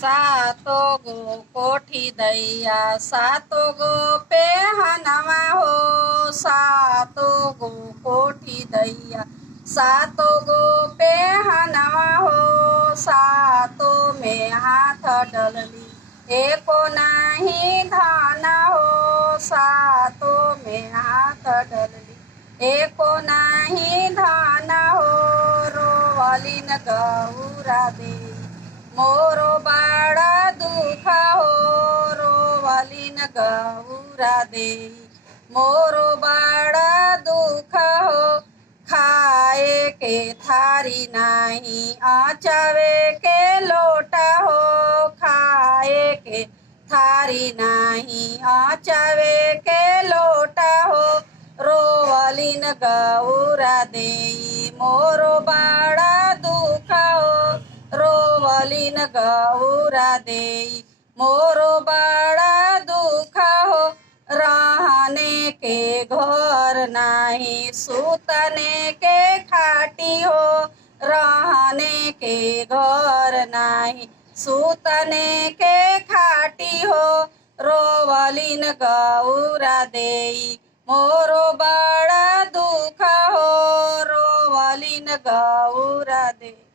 सातो गो कोठी दैया सातो गो पेहनवा हो। सातो गो कोठी दैया सातो गो पेहनवा हो। सातो में हाथ डलली एको नाही धाना हो। सातो में हाथ डलली एको नाही धाना हो। रोवलिन गौरा दे मोरो बड़ा दुख हो। रोवलिन गौरा दे मोरो बड़ा दुख हो। खाए के थारी नाही आचवे के लोटा हो। खाए के थारी नाही आचवे के लोटा हो। रोवलिन गौरा दे मोरो बड़ा दुख हो। रोवलिन गौरा दे मोरो बड़ा दुख हो। रहने के घर नाही सुतने के खाटी हो। रहने के घर नाही सुतने के खाटी हो। रोवलिन गौरा दे मोरो बड़ा दुख हो। रोवलिन गौरा दे।